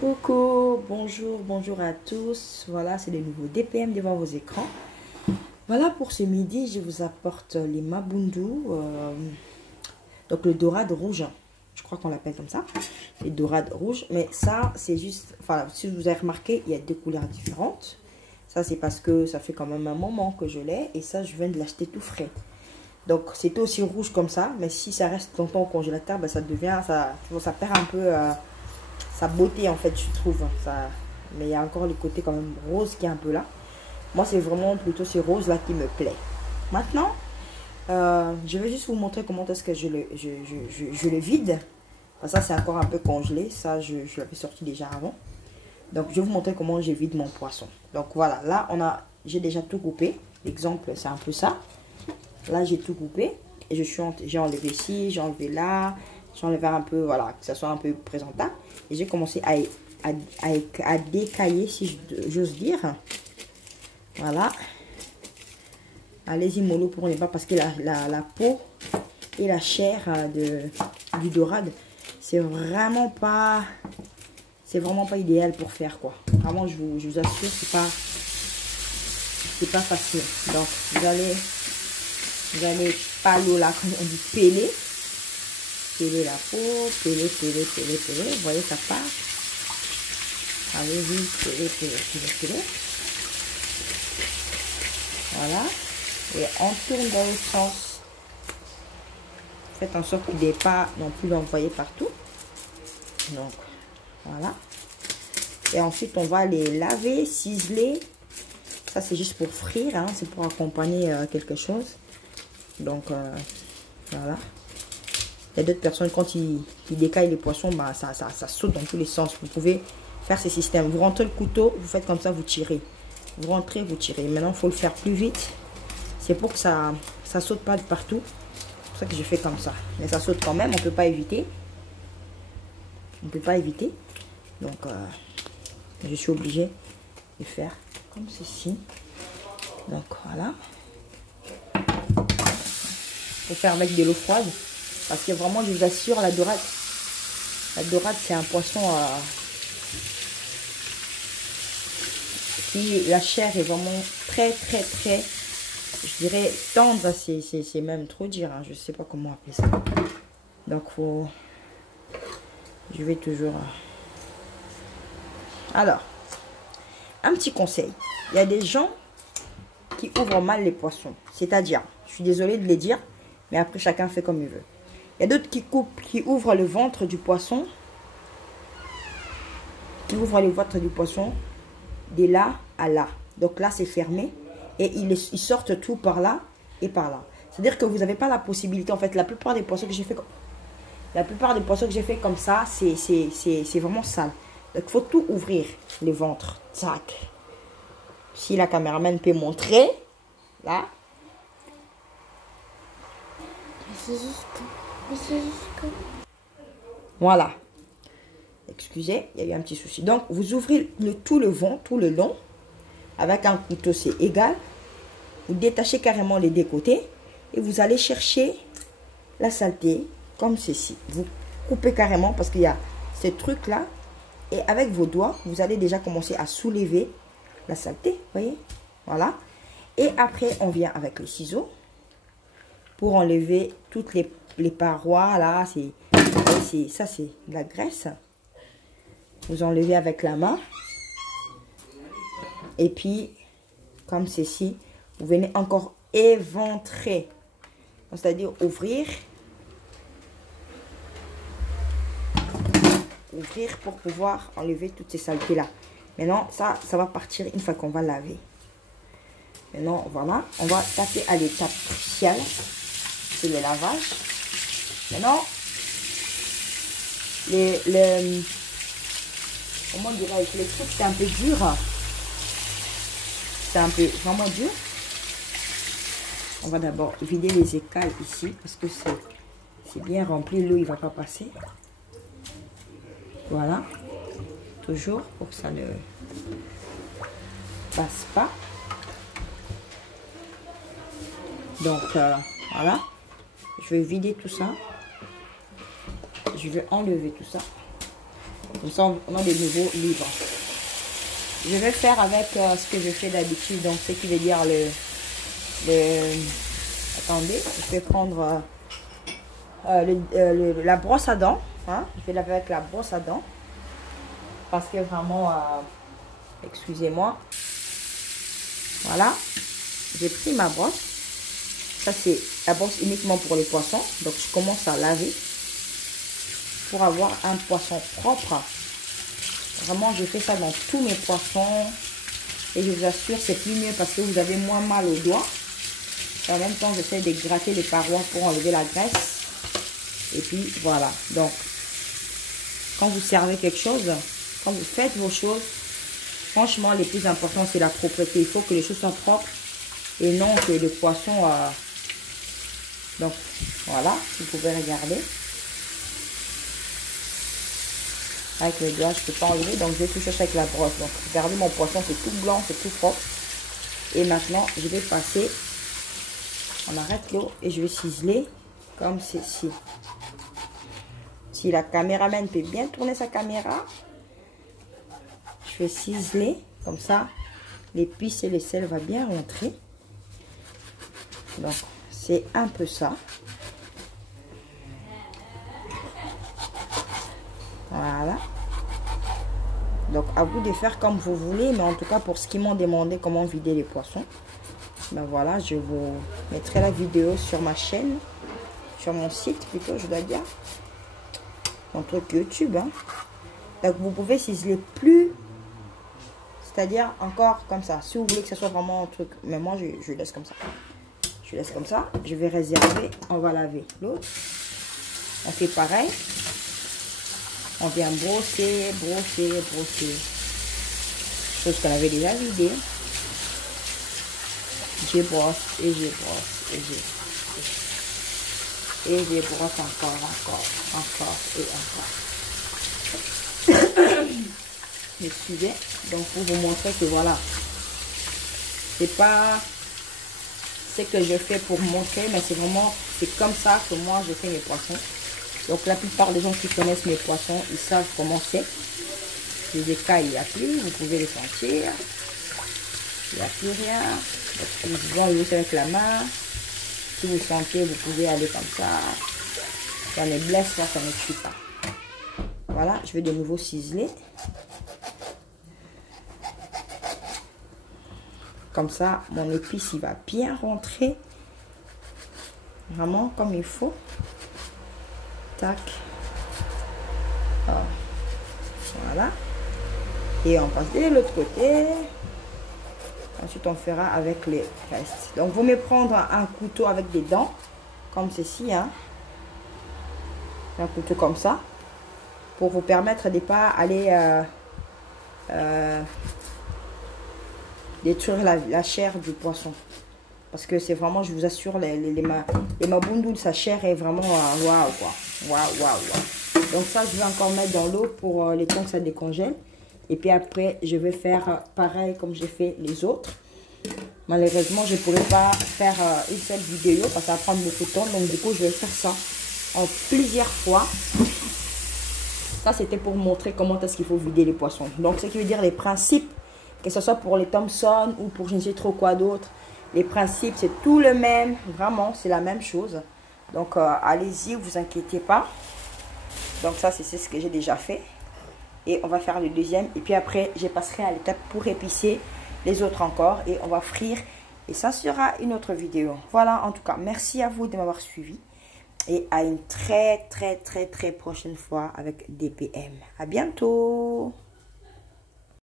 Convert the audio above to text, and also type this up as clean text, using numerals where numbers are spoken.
Coucou, bonjour à tous. Voilà, c'est les nouveaux DPM devant vos écrans. Voilà, pour ce midi, je vous apporte les mabundu, donc le dorade rouge. Je crois qu'on l'appelle comme ça, les dorades rouges. Mais ça, c'est juste, enfin, si vous avez remarqué, il y a deux couleurs différentes. Ça, c'est parce que ça fait quand même un moment que je l'ai. Et ça, je viens de l'acheter tout frais. Donc, c'était aussi rouge comme ça. Mais si ça reste longtemps au congélateur, ben, ça devient, ça perd un peu sa beauté, en fait, je trouve. Ça, mais il y a encore le côté quand même rose qui est un peu là. Moi, c'est vraiment plutôt ces roses-là qui me plaît. Maintenant, je vais juste vous montrer comment est-ce que je le vide. Ça, c'est encore un peu congelé. Ça, je l'avais sorti déjà avant. Donc, je vais vous montrer comment je vide mon poisson. Donc, voilà. Là, j'ai déjà tout coupé. L'exemple, c'est un peu ça. Là, j'ai tout coupé. Et j'ai enlevé ici, j'ai enlevé là. J'ai enlevé un peu, voilà, que ça soit un peu présentable. Et j'ai commencé à décailler, si j'ose dire. Voilà. Allez-y mollo pour les bas parce que la peau et la chair du dorade, c'est vraiment pas idéal pour faire quoi. Vraiment, je vous assure, c'est pas facile. Donc vous allez palo là, comme on dit, peler la peau, peler. Vous voyez, ça part. Allez-y, peler. Voilà. Et on tourne dans le sens. Faites en sorte qu'il n'ait pas non plus l'envoyer partout. Donc, voilà. Et ensuite, on va les laver, ciseler. Ça, c'est juste pour frire. Hein. C'est pour accompagner quelque chose. Donc, voilà. Il y a d'autres personnes, quand ils décaillent les poissons, bah, ça saute dans tous les sens. Vous pouvez faire ces systèmes. Vous rentrez le couteau, vous faites comme ça, vous tirez. Vous rentrez, vous tirez. Maintenant, il faut le faire plus vite. C'est pour que ça saute pas de partout. C'est pour ça que je fais comme ça. Mais ça saute quand même, on ne peut pas éviter. Donc, je suis obligée de faire comme ceci. Donc, voilà. Il faut faire avec de l'eau froide. Parce que vraiment, je vous assure, la dorade, c'est un poisson qui, la chair est vraiment très, je dirais tendre. C'est même trop dire, hein, je sais pas comment appeler ça. Donc, je vais toujours... Alors, un petit conseil. Il y a des gens qui ouvrent mal les poissons. C'est-à-dire, je suis désolée de les dire, mais après, chacun fait comme il veut. Il y a d'autres qui ouvrent le ventre du poisson. De là à là. Donc là, c'est fermé. Et ils sortent tout par là et par là. C'est-à-dire que vous n'avez pas la possibilité. En fait, la plupart des poissons que j'ai fait comme ça, c'est vraiment sale. Donc, il faut tout ouvrir, le ventre. Tac. Si la caméraman peut montrer, là. Voilà. Excusez, il y a eu un petit souci. Donc, vous ouvrez tout le ventre, tout le long. Avec un couteau, c'est égal. Vous détachez carrément les deux côtés. Et vous allez chercher la saleté, comme ceci. Vous coupez carrément parce qu'il y a ce truc-là. Et avec vos doigts, vous allez déjà commencer à soulever la saleté. Voyez? Voilà. Et après, on vient avec les ciseaux. Pour enlever toutes les parois. Là, ça, c'est de la graisse. Vous enlevez avec la main. Et puis, comme ceci, vous venez encore éventrer. C'est-à-dire ouvrir. Ouvrir pour pouvoir enlever toutes ces saletés-là. Maintenant, ça va partir une fois qu'on va laver. Maintenant, voilà. On va passer à l'étape cruciale. C'est le lavage. Maintenant, comment dirais-je, les trucs, c'est un peu dur. C'est un peu vraiment dur. On va d'abord vider les écailles ici parce que c'est bien rempli. L'eau, il ne va pas passer. Voilà. Toujours pour que ça ne passe pas. Donc, voilà. Je vais vider tout ça. Je vais enlever tout ça. Comme ça, on a des nouveaux livres. Je vais faire avec ce que je fais d'habitude. Donc, ce qui veut dire attendez, je vais prendre la brosse à dents. Hein? Je vais laver avec la brosse à dents. Parce que vraiment, excusez-moi. Voilà. J'ai pris ma brosse. Ça, c'est la brosse uniquement pour les poissons. Donc, je commence à laver pour avoir un poisson propre. Vraiment, je fais ça dans tous mes poissons. Et je vous assure, c'est plus mieux parce que vous avez moins mal aux doigts. Et en même temps, j'essaie de gratter les parois pour enlever la graisse. Et puis, voilà. Donc, quand vous servez quelque chose, quand vous faites vos choses, franchement, le plus important, c'est la propreté. Il faut que les choses soient propres et non que le poisson... Donc, voilà, vous pouvez regarder. Avec les doigts, je ne peux pas enlever, donc je vais toucher ça avec la brosse. Donc, regardez, mon poisson, c'est tout blanc, c'est tout propre. Et maintenant, je vais passer, on arrête l'eau et je vais ciseler comme ceci. Si la caméraman peut bien tourner sa caméra, je vais ciseler comme ça. L'épice et le sel va bien rentrer. Donc, c'est un peu ça. Voilà. Donc, à vous de faire comme vous voulez. Mais en tout cas, pour ce qui m'ont demandé comment vider les poissons, ben voilà, je vous mettrai la vidéo sur ma chaîne. Sur mon site, plutôt, je dois dire. Mon truc YouTube. Hein. Donc, vous pouvez ciseler plus. C'est-à-dire encore comme ça. Si vous voulez que ce soit vraiment un truc. Mais moi, je laisse comme ça. Je laisse comme ça. Je vais réserver. On va laver l'autre. On fait pareil. On vient brosser, brosser, brosser. Chose qu'on avait déjà vidée. Je brosse et je brosse et je brosse encore et encore. Excusez. Donc pour vous montrer que voilà. C'est pas ce que je fais pour montrer, mais c'est vraiment, c'est comme ça que moi je fais mes poissons. Donc la plupart des gens qui connaissent mes poissons, ils savent comment c'est. Les écailles, il n'y a plus, vous pouvez les sentir. Il n'y a plus rien. Donc, vous allez avec la main. Si vous sentez, vous pouvez aller comme ça. Ça ne blesse pas, ça ne tue pas. Voilà, je vais de nouveau ciseler. Comme ça, mon épice, il va bien rentrer. Vraiment comme il faut. Tac. Oh. Voilà. Et on passe de l'autre côté. Ensuite, on fera avec les restes. Donc, vous me prendre un couteau avec des dents. Comme ceci. Hein. Un couteau comme ça. Pour vous permettre de ne pas aller détruire la chair du poisson. Parce que c'est vraiment, je vous assure, les mabundus, sa chair est vraiment waouh quoi. Waouh. Donc ça, je vais encore mettre dans l'eau pour les temps que ça décongèle. Et puis après, je vais faire pareil comme j'ai fait les autres. Malheureusement, je ne pourrai pas faire une seule vidéo parce que ça va prendre beaucoup de temps. Donc du coup, je vais faire ça en plusieurs fois. Ça, c'était pour montrer comment est-ce qu'il faut vider les poissons. Donc, ce qui veut dire les principes, que ce soit pour les Thompson ou pour je ne sais trop quoi d'autre. Les principes, c'est tout le même. Vraiment, c'est la même chose. Donc, allez-y, vous inquiétez pas. Donc, ça, c'est ce que j'ai déjà fait. Et on va faire le deuxième. Et puis après, je passerai à l'étape pour épicer les autres encore. Et on va frire. Et ça sera une autre vidéo. Voilà, en tout cas, merci à vous de m'avoir suivi. Et à une très prochaine fois avec DPM. À bientôt.